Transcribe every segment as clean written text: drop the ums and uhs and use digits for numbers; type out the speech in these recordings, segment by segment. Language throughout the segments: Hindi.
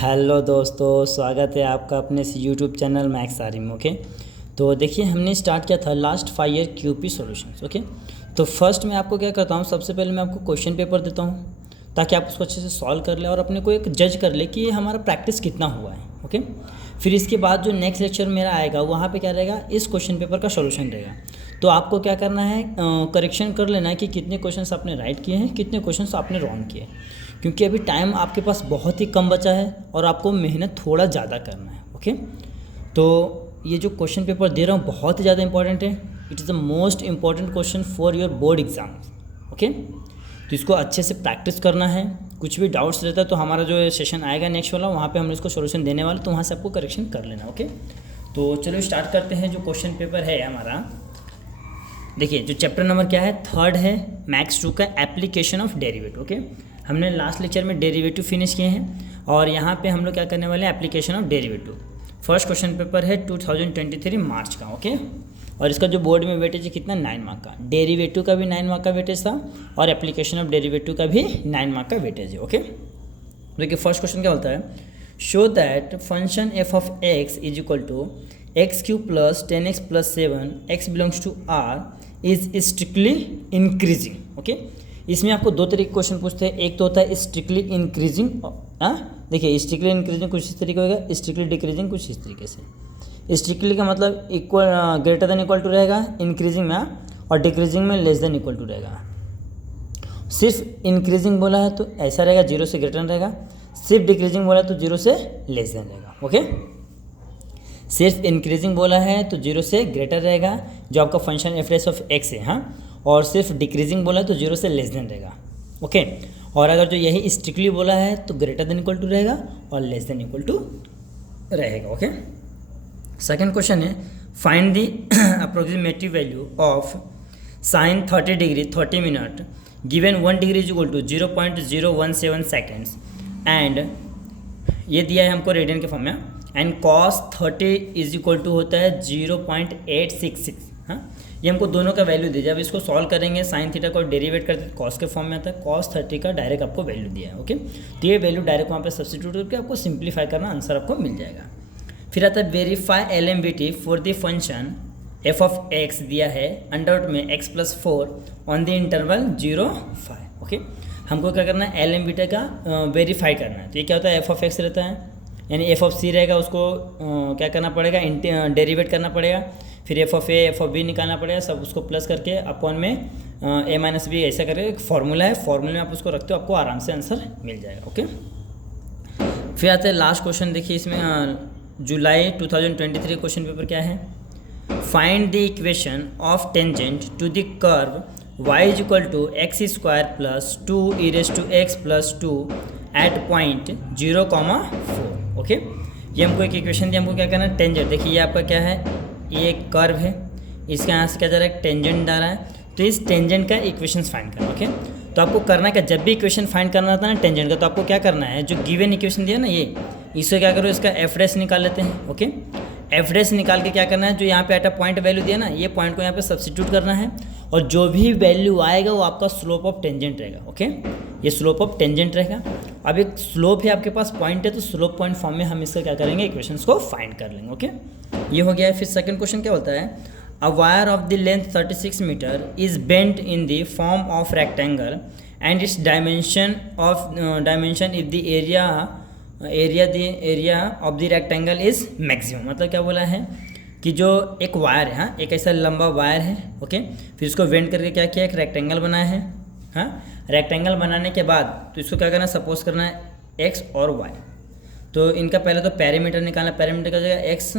हेलो दोस्तों, स्वागत है आपका अपने इस यूट्यूब चैनल मैथ्स आरिम। ओके, तो देखिए हमने स्टार्ट किया था last 5 year QP solutions. Okay, तो फर्स्ट मैं आपको क्या करता हूँ, सबसे पहले मैं आपको क्वेश्चन पेपर देता हूँ ताकि आप उसको अच्छे से सॉल्व कर ले और अपने को एक जज कर ले कि ये हमारा प्रैक्टिस कितना हुआ है। ओके, फिर इसके बाद जो नेक्स्ट लेक्चर मेरा आएगा वहाँ पे क्या रहेगा, इस क्वेश्चन पेपर का सॉल्यूशन रहेगा। तो आपको क्या करना है, करेक्शन कर लेना है कि कितने क्वेश्चंस आपने राइट किए हैं, कितने क्वेश्चंस आपने रॉन्ग किए, क्योंकि अभी टाइम आपके पास बहुत ही कम बचा है और आपको मेहनत थोड़ा ज़्यादा करना है। ओके, तो ये जो क्वेश्चन पेपर दे रहा हूँ बहुत ही ज़्यादा इंपॉर्टेंट है। It is the most important question for your board exam. Okay, तो इसको अच्छे से प्रैक्टिस करना है। कुछ भी डाउट्स रहता है तो हमारा जो सेशन आएगा नेक्स्ट वाला, वहाँ पे हम इसको सोल्यूशन देने वाले, तो वहाँ से आपको करेक्शन कर लेना। ओके, तो चलो स्टार्ट करते हैं। जो क्वेश्चन पेपर है हमारा, देखिए जो चैप्टर नंबर क्या है, थर्ड है, मैथ्स 2 का एप्लीकेशन ऑफ डेरिवेटिव। ओके, हमने लास्ट लेक्चर में डेरिवेटिव फिनिश किए हैं और यहाँ पे हम लोग क्या करने वाले हैं, application of derivative. First question paper है 2023 मार्च का। ओके, और इसका जो बोर्ड में वेटेज है कितना, 9 मार्क का। डेरिवेटिव का भी 9 मार्क का वेटेज था और एप्लीकेशन ऑफ डेरिवेटिव का भी 9 मार्क का वेटेज है। ओके, देखिए फर्स्ट क्वेश्चन क्या बोलता है, show that function F of x is equal to X cube plus 10x plus 7 X belongs to R is strictly increasing. Okay, इसमें आपको दो तरीके क्वेश्चन पूछते हैं। एक तो होता है स्ट्रिक्टली इंक्रीजिंग, देखिए स्ट्रिक्टली इंक्रीजिंग कुछ इस तरीके होगा, स्ट्रिक्टली डिक्रीजिंग कुछ इस तरीके से। स्ट्रिक्टली का मतलब equal, greater than equal to रहेगा इंक्रीजिंग में, और डिक्रीजिंग में लेस देन इक्वल टू रहेगा। सिर्फ इंक्रीजिंग बोला है तो ऐसा रहेगा, 0 से ग्रेटर रहेगा। सिर्फ डिक्रीजिंग बोला है तो 0 से लेस देन रहेगा। ओके, सिर्फ इंक्रीजिंग बोला है तो 0 से ग्रेटर रहेगा, जो आपका फंक्शन एफ ऑफ एक्स है। हाँ, और सिर्फ डिक्रीजिंग बोला है तो 0 से लेस देन रहेगा। ओके, और अगर जो यही स्ट्रिक्टली बोला है तो ग्रेटर देन इक्वल टू रहेगा और लेस देन इक्वल टू रहेगा। ओके, सेकंड क्वेश्चन है, find the approximative value of sine 30 degree 30 minute given 1 degree is equal to 0.017 seconds and ये दिया है हमको रेडियन के फॉर्म में, and cos 30 is equal to होता है 0.866। हाँ, ये हमको दोनों का वैल्यू दिया। जब इसको सॉल्व करेंगे साइन थीटा को डेरिवेट करते हैं कॉस के फॉर्म में आता है, कॉस 30 का डायरेक्ट आपको वैल्यू दिया है। ओके, तो ये वैल्यू डायरेक्ट वहाँ पे सब्स्टिट्यूट करके आपको सिंप्लीफाई करना, आंसर आपको मिल जाएगा। फिर आता है verify LMBT for the function F of x दिया है अंडर में x plus 4 on the interval 0-5। Okay, हमको क्या करना है, LMBT का वेरीफाई करना है। तो ये क्या होता है, एफ ऑफ एक्स रहता है, यानी एफ ऑफ सी रहेगा, उसको क्या करना पड़ेगा, डेरिवेट करना पड़ेगा। फिर F of A F of B निकालना पड़ेगा, सब उसको प्लस करके अपॉन में ए माइनस बी ऐसा करके एक फार्मूला है, फार्मूले में आप उसको रखते हो, आपको आराम से आंसर मिल जाएगा। ओके, फिर आते हैं लास्ट क्वेश्चन। देखिए इसमें जुलाई 2023 क्वेश्चन पेपर क्या है, find the equation of tangent to the curve y is equal to X square plus 2 E raise to X plus 2 at point 0,4। Okay, ये हमको एक इक्वेशन दिया, हमको क्या करना है, टेंजेंट। देखिए ये आपका क्या है, ये एक कर्व है, इसके यहाँ से क्या जा रहा है, टेंजेंट डाला है, तो इस टेंजेंट का इक्वेशंस फाइंड करना। ओके, तो आपको करना क्या, जब भी इक्वेशन फाइंड करना था ना टेंजेंट का, तो आपको क्या करना है, जो गिवन इक्वेशन दिया ना ये, इससे क्या करो, इसका एफ डैश निकाल लेते हैं। ओके, एफ डैश निकाल के क्या करना है, जो यहाँ पे आटा पॉइंट वैल्यू दिया ना, ये पॉइंट को यहाँ पे सब्स्टिट्यूट करना है और जो भी वैल्यू आएगा वो आपका स्लोप ऑफ टेंजेंट रहेगा। ओके, ये स्लोप ऑफ टेंजेंट रहेगा। अब एक स्लोप है आपके पास, पॉइंट है, तो स्लोप पॉइंट फॉर्म में हम इसका क्या करेंगे, इक्वेशंस को फाइंड कर लेंगे। ओके, ये हो गया है। फिर सेकंड क्वेश्चन क्या बोलता है, a wire of the length 36 metre is bent in the form of rectangle and its dimension if the area of the rectangle is maximum. मतलब क्या बोला है कि जो एक वायर है, हाँ, एक ऐसा लंबा वायर है। ओके, फिर इसको बेंड करके क्या किया, एक रेक्टेंगल बनाया है। हाँ, रेक्टेंगल बनाने के बाद तो इसको क्या करना है, सपोज करना है एक्स और वाई, तो इनका पहले तो पैरामीटर निकालना, पैरामीटर का जाएगा एक्स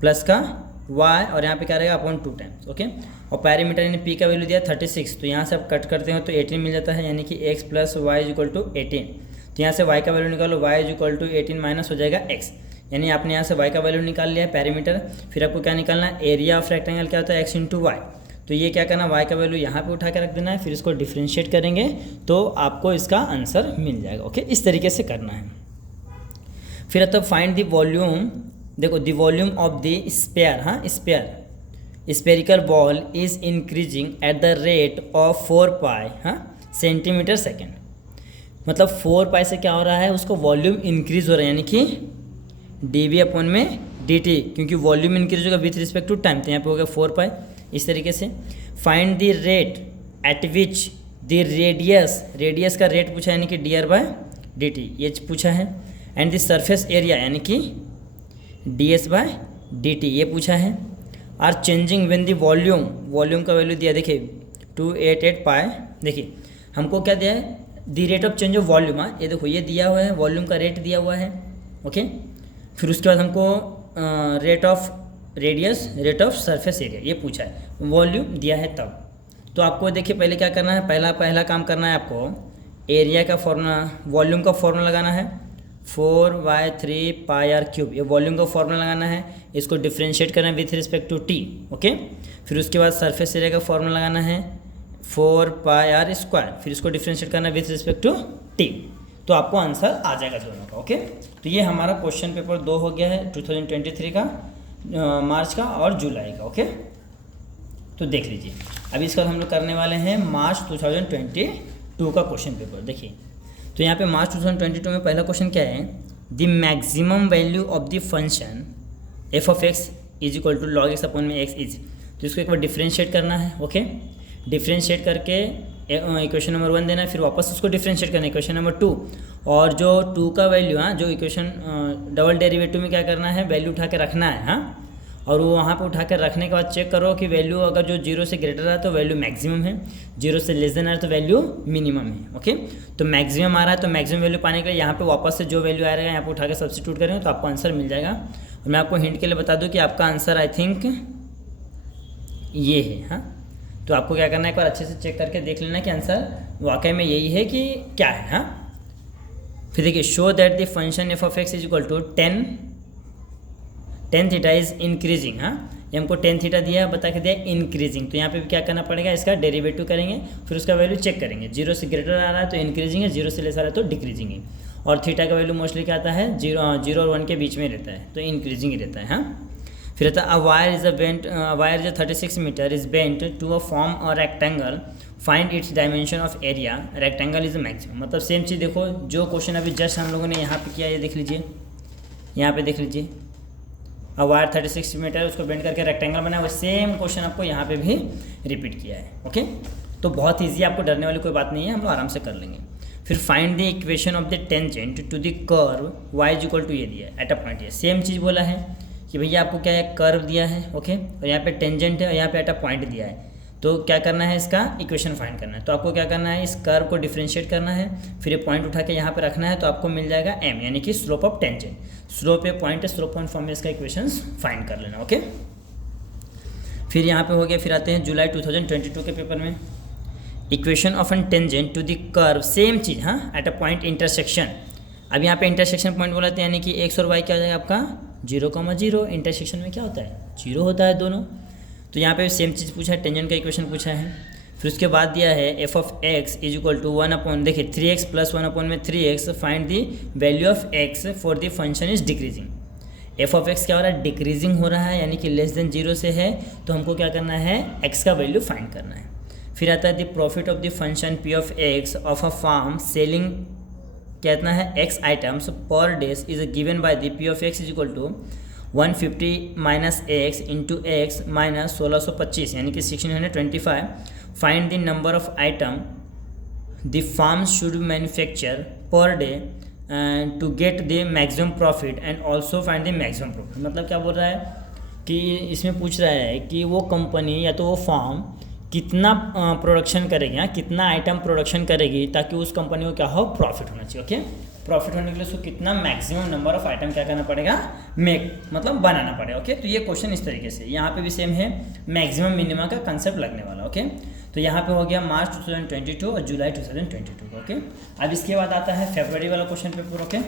प्लस का वाई और यहाँ पे क्या रहेगा अपॉन 2 टाइम्स। ओके, और पैरामीटर ने पी का वैल्यू दिया 36, तो यहाँ से आप कट करते हो तो 18 मिल जाता है, यानी कि X plus Y is equal to 18। तो यहाँ से y का वैल्यू निकालो, y is equal to 18 minus हो जाएगा x, यानी आपने यहाँ से y का वैल्यू निकाल लिया है पैरामीटर। फिर आपको क्या निकालना है, एरिया ऑफ रेक्टेंगल क्या होता है, x इंटू वाई। तो ये क्या करना, y का वैल्यू यहाँ पे उठा के रख देना है, फिर इसको डिफ्रेंशिएट करेंगे तो आपको इसका आंसर मिल जाएगा। ओके, इस तरीके से करना है। फिर तो फाइंड द वॉल्यूम, देखो the volume of the sphere, हाँ spherical ball is increasing at the rate of 4 pi centimetre second. मतलब 4 पाई से क्या हो रहा है, उसको वॉल्यूम इंक्रीज हो रहा है, यानी कि dv अपॉन में dt, क्योंकि वॉल्यूम इंक्रीज होगा विथ रिस्पेक्ट टू टाइम, तो यहाँ पे हो गया 4 पाई। इस तरीके से find the rate at which the radius का रेट पूछा, यानी कि dr बाय dt ये पूछा है, एंड द सरफेस एरिया यानी कि ds बाय dt ये पूछा है, are changing when the volume का वैल्यू दिया, देखिए 288 पाई, देखिए हमको क्या दिया है, the rate of change of volume, ये देखो ये दिया हुआ है, वॉल्यूम का रेट दिया हुआ है, ओके। फिर उसके बाद हमको rate of radius, rate of surface area ये पूछा है, वॉल्यूम दिया है तब। तो आपको देखिए पहले क्या करना है, पहला काम करना है आपको, एरिया का फॉर्मूला, वॉल्यूम का फॉर्मूला लगाना है 4/3 पाई आर क्यूब, ये वॉल्यूम का फॉर्मूला लगाना है, इसको डिफ्रेंशिएट करना है with respect to t, okay. फिर उसके बाद सरफेस एरिया का फॉर्मूला लगाना है 4 पाई आर स्क्वायर, फिर इसको डिफ्रेंशिएट करना है विथ रिस्पेक्ट टू टी, तो आपको आंसर आ जाएगा दोनों का, ओके। तो ये हमारा क्वेश्चन पेपर 2 हो गया है 2023 का, मार्च का और जुलाई का, ओके। तो देख लीजिए अभी इसका हम लोग करने वाले हैं मार्च 2022 का क्वेश्चन पेपर। देखिए तो यहाँ पे मार्च 2022 में पहला क्वेश्चन क्या है, the maximum value of the function F of x is equal to log x upon में एक्स इज, तो इसको एक बार डिफ्रेंशिएट करना है, ओके। डिफ्रेंशिएट करके इक्वेशन नंबर 1 देना है, फिर वापस उसको डिफ्रेंशिएट करना है इक्वेशन नंबर 2, और जो 2 का वैल्यू, हाँ जो इक्वेशन डबल डेरिवेटिव में क्या करना है, वैल्यू उठा के रखना है, हाँ, और वो वहाँ पे उठा कर रखने के बाद चेक करो कि वैल्यू अगर जो 0 से ग्रेटर है तो वैल्यू मैक्सिमम है, 0 से लेस देन आ रहा है तो वैल्यू मिनिमम है, ओके। तो मैक्सिमम आ रहा है तो मैक्सिमम वैल्यू पाने के लिए यहाँ पे वापस से जो वैल्यू आ रहा है यहाँ पे उठा के सब्स्टिट्यूट करेंगे तो आपको आंसर मिल जाएगा। और मैं आपको हिंट के लिए बता दूँ कि आपका आंसर आई थिंक ये है, हाँ। तो आपको क्या करना है, एक बार अच्छे से चेक करके देख लेना कि आंसर वाकई में यही है कि क्या है, हाँ। फिर देखिए show that the function F of x is equal to tan theta is increasing, हाँ ये हमको टेन थीटा दिया, बता के दिया इंक्रीजिंग, तो यहाँ पे भी क्या करना पड़ेगा, इसका डेरिवेटिव करेंगे, फिर उसका वैल्यू चेक करेंगे, 0 से ग्रेटर आ रहा है तो इंक्रीजिंग है, 0 से लेस आ रहा है तो डिक्रीजिंग है, और थीटा का वैल्यू मोस्टली क्या आता है 0 और 1 के बीच में रहता है तो इंक्रीजिंग ही रहता है, हाँ। फिर रहता है a wire is 36 metre is bent to a form और rectangle, find its dimension of area, rectangle is maximum. मतलब सेम चीज़ देखो, जो क्वेश्चन अभी जस्ट हम लोगों ने यहाँ पे किया, ये देख लीजिए, यहाँ पे देख लीजिए, अ वायर 36 मीटर उसको बेंड करके रेक्टेंगल बनाया, वो सेम क्वेश्चन आपको यहाँ पे भी रिपीट किया है, ओके। तो बहुत ईजी, आपको डरने वाली कोई बात नहीं है, हम लोग आराम से कर लेंगे। फिर find the equation of the tangent to the curve y is equal to, ये दिया है एट अ पॉइंट, ये सेम चीज़ बोला है कि भैया आपको क्या है, कर्व दिया है, ओके, और यहाँ पे टेंजेंट है और यहाँ पे एट अ पॉइंट दिया है, तो क्या करना है, इसका इक्वेशन फाइंड करना है। तो आपको क्या करना है, इस कर्व को डिफरेंशिएट करना है, फिर ये पॉइंट उठा के यहाँ पे रखना है, तो आपको मिल जाएगा m, यानी कि slope of tangent, slope A point है, स्लोप पॉइंट फॉर्म में इसका इक्वेशंस फाइंड कर लेना, ओके। फिर यहाँ पे हो गया, फिर आते हैं जुलाई 2022 के पेपर में, equation of an tangent to the curve, same चीज़, हाँ, एट अ पॉइंट इंटरसेक्शन। अब यहाँ पे इंटरसेक्शन पॉइंट बोला था, यानी कि एक्स और वाई क्या हो जाएगा आपका 0,0, इंटरसेक्शन में क्या होता है 0 होता है दोनों, तो यहाँ पे सेम चीज़ पूछा है, टेंजेंट का इक्वेशन पूछा है। फिर उसके बाद दिया है f of x is equal to 1 upon, देखिए 3x प्लस 1 अपॉन में 3x, find the value of x for the function is decreasing. F of x क्या हो रहा है, डिक्रीजिंग हो रहा है, यानी कि लेस देन 0 से है, तो हमको क्या करना है, x का वैल्यू फाइंड करना है। फिर आता है the profit of the function p of x of a farm selling कितना है x items per days is given by the p of x is equal to 150 minus x into x minus 1625, यानी कि 1625। Find the number of item the farm should manufacture per day to get the maximum profit and also find the maximum profit. मतलब क्या बोल रहा है कि इसमें पूछ रहा है कि वो कंपनी या तो वो फार्म कितना प्रोडक्शन करेगी, हाँ कितना आइटम प्रोडक्शन करेगी ताकि उस कंपनी को क्या हो, प्रॉफिट होना चाहिए, ओके। प्रॉफिट होने के लिए उसको कितना मैक्सिमम नंबर ऑफ आइटम क्या करना पड़ेगा, मतलब बनाना पड़ेगा, ओके। तो ये क्वेश्चन इस तरीके से, यहाँ पे भी सेम है, मैक्सिमम मिनिमम का कंसेप्ट लगने वाला, ओके। तो यहाँ पे हो गया मार्च 2022 और जुलाई 2022, ओके। अब इसके बाद आता है फरवरी वाला क्वेश्चन पेपर, ओके।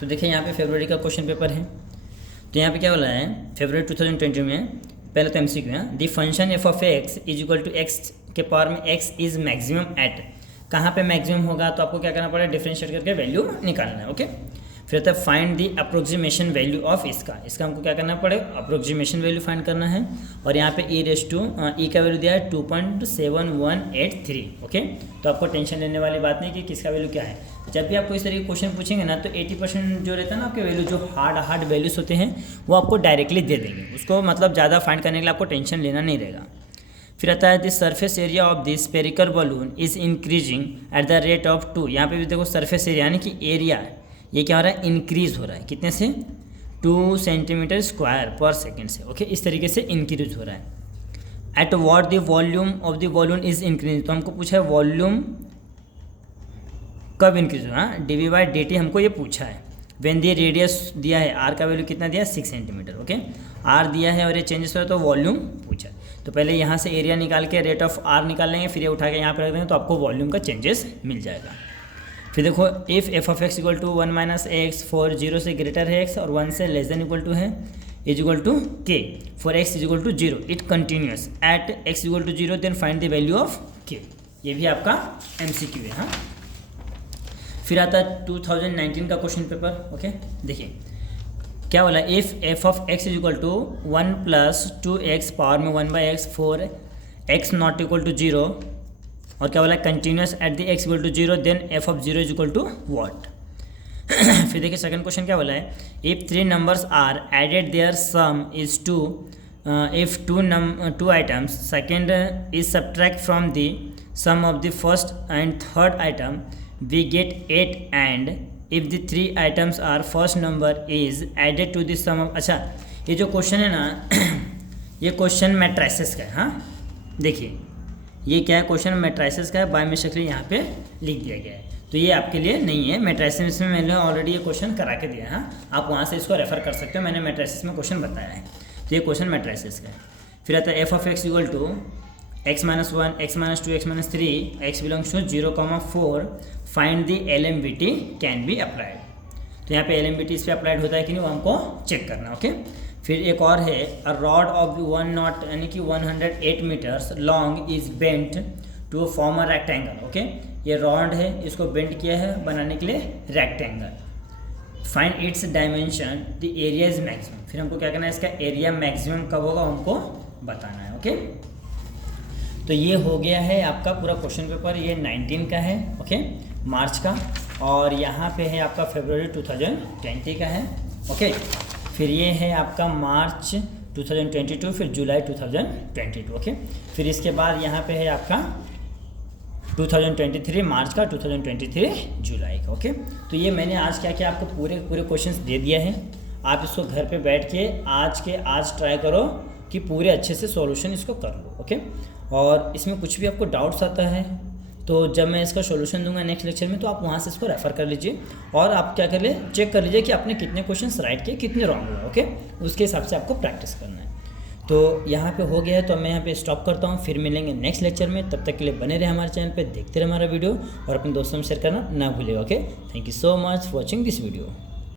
तो देखिए यहाँ पे फरवरी का क्वेश्चन पेपर है, तो यहाँ पे क्या बोला है, फरवरी 2020 में पहले तो MCQ है, the function F of x is equal to x के पावर में एक्स इज मैक्सिमम एट, कहाँ पे मैक्सिमम होगा, तो आपको क्या करना पड़ेगा, डिफरेंशिएट करके वैल्यू निकालना है, ओके। फिर आता है find the approximation value of इसका हमको क्या करना पड़ेगा, अप्रोक्सीमेशन वैल्यू फाइंड करना है। और यहाँ पे ई का वैल्यू दिया है 2.7183। ओके, तो आपको टेंशन लेने वाली बात नहीं कि किसका वैल्यू क्या है। जब भी आपको इस तरीके के क्वेश्चन पूछेंगे ना, तो 80% जो रहता है ना आपके वैल्यू, जो हार्ड वैल्यूज होते हैं वो आपको डायरेक्टली दे देंगे, उसको मतलब ज़्यादा फाइंड करने के लिए आपको टेंशन लेना नहीं रहेगा। फिर आता है the surface area of this spherical balloon is increasing at the rate of 2। यहाँ पे भी देखो सरफेस एरिया यानी कि एरिया ये क्या हो रहा है, इंक्रीज हो रहा है, कितने से 2 सेंटीमीटर स्क्वायर पर सेकेंड से। ओके, इस तरीके से इंक्रीज हो रहा है। At what the volume of the balloon is increase, तो हमको पूछा है वॉल्यूम कब इंक्रीज हो रहा है, dV/dt हमको ये पूछा है। वेन दी रेडियस दिया है, आर का वैल्यू कितना दिया है 6 सेंटीमीटर। ओके, आर दिया है और ये चेंजेस हो रहा है, तो वॉल्यूम पूछा है। तो पहले यहाँ से एरिया निकाल के रेट ऑफ आर निकाल लेंगे, फिर ये उठा के यहाँ पर रख देंगे, तो आपको वॉल्यूम का चेंजेस मिल जाएगा। फिर देखो if f of x equal to 1 - x for 0 से ग्रेटर है x और 1 से लेस देन इक्वल टू है is equal to k for x is equal to 0 it continuous at x equal to 0 then find the value of k। ये भी आपका MCQ है। हाँ, फिर आता है 2019 का क्वेश्चन पेपर। ओके, देखिए क्या बोला, if f of x is equal to 1 + 2x power में 1/x for x not equal to 0 और क्या बोला continuous at the x equal to 0 then f of 0 is equal to what. फिर देखिए सेकंड क्वेश्चन क्या बोला है, if 3 numbers are added their sum is 2 if 2 items second is subtract from the sum of the first and third item we get 8 and if the 3 items are first number is added to the sum of. अच्छा, ये जो क्वेश्चन है ना ये क्वेश्चन मैट्रिसेस का है। हाँ, देखिए ये क्या है, क्वेश्चन मैट्रिसेस का है, बाय मिस्टेकली यहाँ पे लिख दिया गया है, तो ये आपके लिए नहीं है। मैट्रिसेस में मैंने ऑलरेडी ये क्वेश्चन करा के दिया है। हाँ, आप वहाँ से इसको रेफर कर सकते हो, मैंने मैट्रिसेस में क्वेश्चन बताया है, तो ये क्वेश्चन मैट्रिसेस का है। फिर आता है f of x equal to x - 1 x - 2 x - 3 x belongs to 0,4 find the LMBT can be applied. तो यहाँ पे LMBT इस पर अप्लाइड होता है कि नहीं वो हमको चेक करना। ओके, फिर एक और है, अ रॉड ऑफ 1 नॉट यानी कि 108 metres long is bent to form a rectangle. Okay, ये रॉड है, इसको बेंड किया है बनाने के लिए rectangle. Find its dimension the area is maximum. फिर हमको क्या करना है, इसका एरिया मैक्सिमम कब होगा हमको बताना है। ओके, तो ये हो गया है आपका पूरा क्वेश्चन पेपर, ये 19 का है। ओके, मार्च का, और यहाँ पे है आपका फरवरी 2020 का है। ओके, फिर ये है आपका मार्च 2022, फिर जुलाई 2022। ओके, फिर इसके बाद यहाँ पे है आपका 2023 मार्च का, 2023 जुलाई का। ओके, तो ये मैंने आज क्या किया, आपको पूरे क्वेश्चंस दे दिया है। आप इसको घर पे बैठ के आज ट्राई करो कि पूरे अच्छे से सॉल्यूशन इसको कर लो। ओके, और इसमें कुछ भी आपको डाउट्स आता है तो जब मैं इसका सॉल्यूशन दूंगा नेक्स्ट लेक्चर में, तो आप वहाँ से इसको रेफ़र कर लीजिए और आप क्या कर ले चेक कर लीजिए कि आपने कितने क्वेश्चंस राइट किए, कितने रॉन्ग हुए। ओके, उसके हिसाब से आपको प्रैक्टिस करना है। तो यहाँ पे हो गया है, तो मैं यहाँ पे स्टॉप करता हूँ, फिर मिलेंगे नेक्स्ट लेक्चर में। तब तक के लिए बने रहे हमारे चैनल पे, देखते रहे हमारा वीडियो और अपने दोस्तों में शेयर करना ना भूलिएगा। Okay, thank you so much for watching this video.